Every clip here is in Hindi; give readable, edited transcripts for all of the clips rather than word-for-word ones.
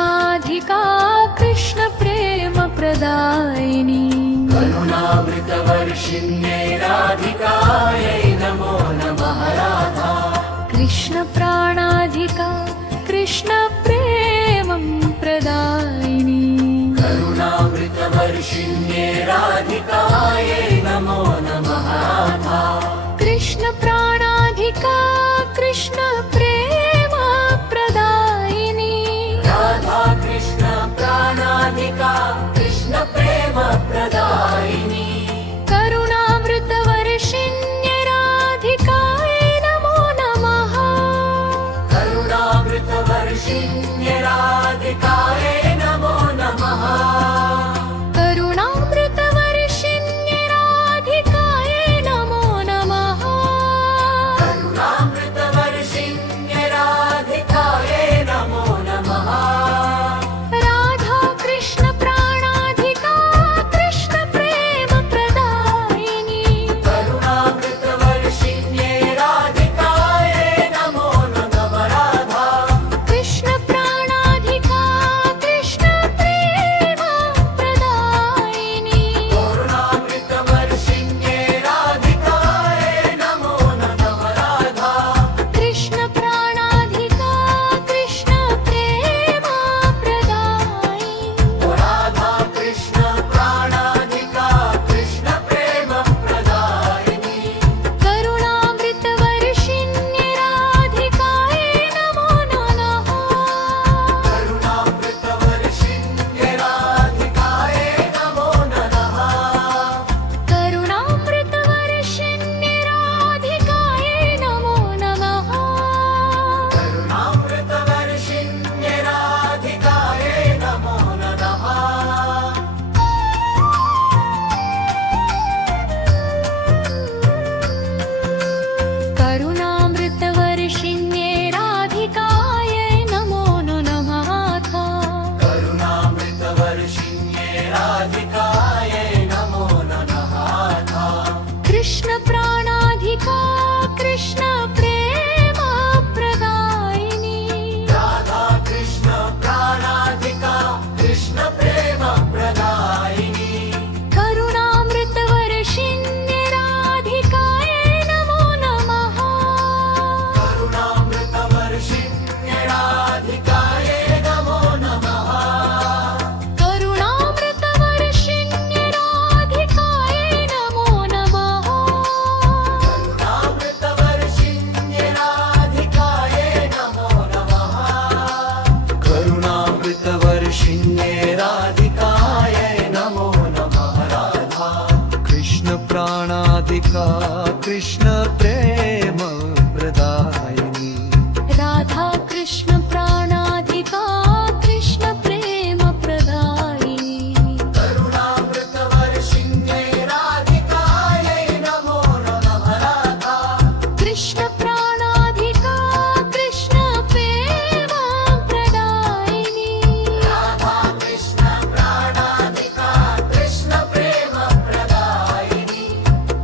राधिका कृष्ण प्रेम प्रदायिनी करुणामृतवर्षिण्ये राधिकायै नमो नमः राधा कृष्ण प्राणाधिका कृष्ण प्रेम प्रदायिनी करुणामृतवर्षिण्ये राधिकायै नमो नमः राधा कृष्ण प्राणाधिका कृष्ण प्रेम प्रदायिनी राधा कृष्ण प्राणाधिका कृष्ण प्रेम प्रदायिनी करुणामृतवर्षिण्ये राधिकायै नमो नमः करुणामृतवर्षिण्ये राधिकायै नमो नमः करुणामृतवर्षिण्ये राधिकायै नमो नमः करुणामृतवर्षिण्ये राधिकायै नमो नमः राधा कृष्ण प्राणाधिका कृष्ण प्रेम प्रदायिनी करुणामृतवर्षिण्ये राधिकायै नमो नमः राधा कृष्ण प्राणाधिका कृष्ण प्रेम प्रदायिनी करुणामृतवर्षिण्ये राधिकायै नमो नमः राधा कृष्ण प्राणाधिका कृष्ण प्रेम प्रदायिनी राधा कृष्ण प्राणाधिका कृष्ण प्रेम प्रदायिनी करुणामृतवर्षिण्ये राधिकायै नमो नमः करुणामृतवर्षिण्ये राधिकायै नमो नमः करुणामृतवर्षिण्ये राधिकायै नमो नमः करुणामृतवर्षिण्ये राधिकायै नमो नमः करुणामृतवर्षिण्ये राधिकायै नमो नमः करुणामृतवर्षिण्ये राधिकायै नमो नमः कृष्ण प्राणाधिका कृष्ण प्रेम प्रदायिनी राधा कृष्ण प्राणाधिका कृष्ण प्रेम प्रदायिनी करुणामृतवर्षिण्ये राधिकायै नमो नमः करुणामृतवर्षिण्ये राधिकायै नमो नमः करुणामृतवर्षिण्ये राधिकायै नमो नमः करुणामृतवर्षिण्ये राधिकायै नमो नमः करुणामृतवर्षिण्ये राधिकायै नमो नमः राधा कृष्ण प्राणाधिका कृष्ण प्रेम प्रदायिनी राधा कृष्ण प्राणाधिका कृष्ण प्रेम प्रदायिनी करुणामृतवर्षिण्ये राधिकायै नमो नमः राधा कृष्ण प्राणाधिका कृष्ण प्रेम प्रदायिनी राधा कृष्ण प्राणाधिका कृष्ण प्रेम प्रदायिनी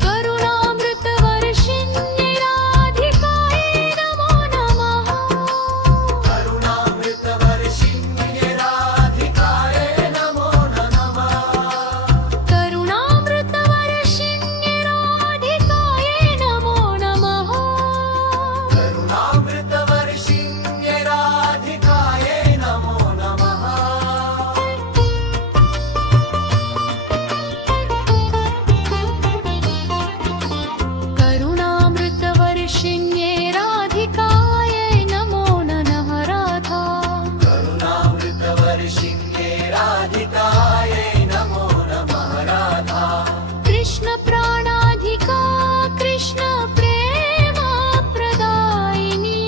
करुणामृतवर्षिण्ये राधिकायै नमो नमः करुणामृतवर्षिण्ये राधिकायै नमो नमः करुणामृतवर्षिण्ये राधिकायै नमो नमः करुणामृतवर्षिण्ये राधिकायै नमो नमः करुणामृतवर्षिण्ये राधिकायै नमो नमः राधा करुणामृतवर्षिण्ये राधिकायै नमो नमः राधा कृष्ण प्राणाधिका कृष्ण प्रेम प्रदायिनी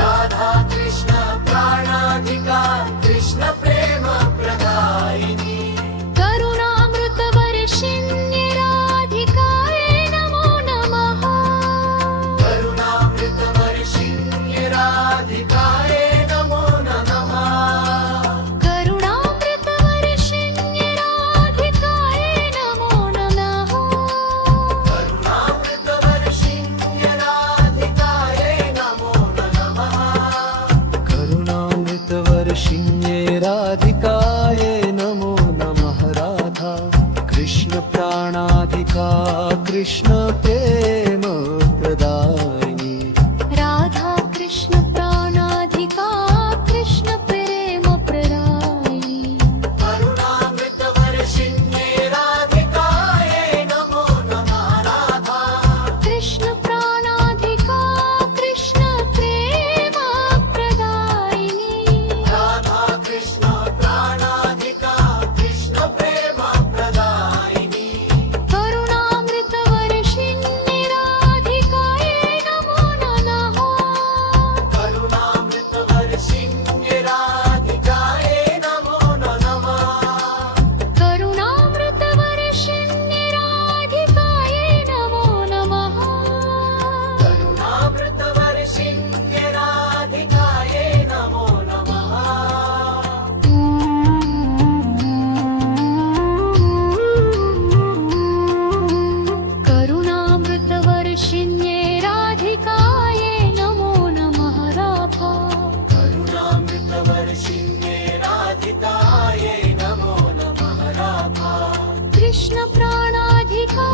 राधा कृष्ण प्राणाधिका कृष्ण प्रेम प्रदायिनी करुणामृतवर्षिण्ये राधिकायै नमो नमः करुणामृतवर्षिण्ये राधिकायै नमो नमः करुणामृतवर्षिण्ये राधिकायै नमो नमः करुणामृतवर्षिण्ये राधिकायै नमो नमः करुणामृतवर्षिण्ये राधिकाय नमो नमः राधा कृष्ण प्राणाधिका कृष्ण प्रेम प्रदायिनी राधा कृष्ण प्राणाधिका कृष्ण प्रेम प्रदायिनी करुणामृत वर्षिण्ये राधिकाय नमो नमः राधा कृष्ण प्राणाधिका कृष्ण प्रेम प्रदायिनी राधा कृष्ण प्राणाधिका कृष्ण प्रेम प्रदायिनी करुणामृत वर्षिण्ये राधिकाय नमो नमः करुणामृत वर्षिण्ये राधिकाय नमो नमः करुणामृत वर्षिण्ये राधिकाय नमो नमः करुणामृत वर्षिण्ये राधिकाय नमो नमः करुणामृत वर्षिण्ये राधिकाय नमो नमः राधा करुणामृत वर्षिण्ये राधिकाय नमो नमः राधा कृष्ण प्राणाधिका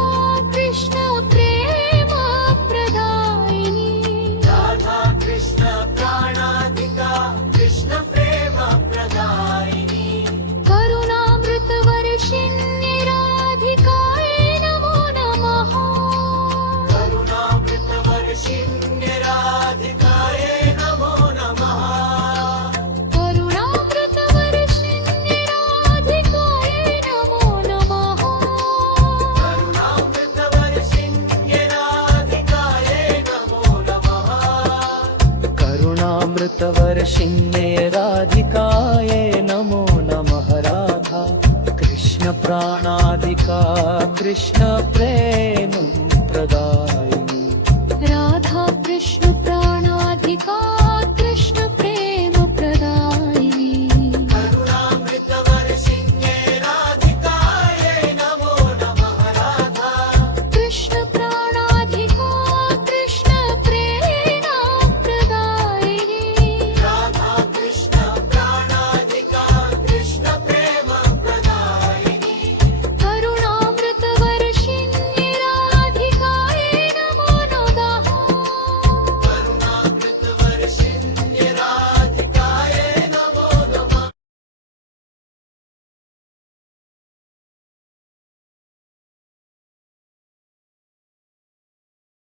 कृष्ण प्रेम प्रदायिनी राधा कृष्ण प्राणाधिका कृष्ण प्रेम प्रदायिनी करुणामृत वर्षिण्ये राधिकाय नमो नमः करुणामृत वर्षिण्ये राधिकाय नमो नमः करुणामृत वर्षिण्ये राधिकाय नमो नमः करुणामृत वर्षिण्ये राधिकाय नमो नमः करुणामृत वर्षिण्ये राधिकाय नमो नमः राधा कृष्ण प्राणाधिका कृष्ण प्रेम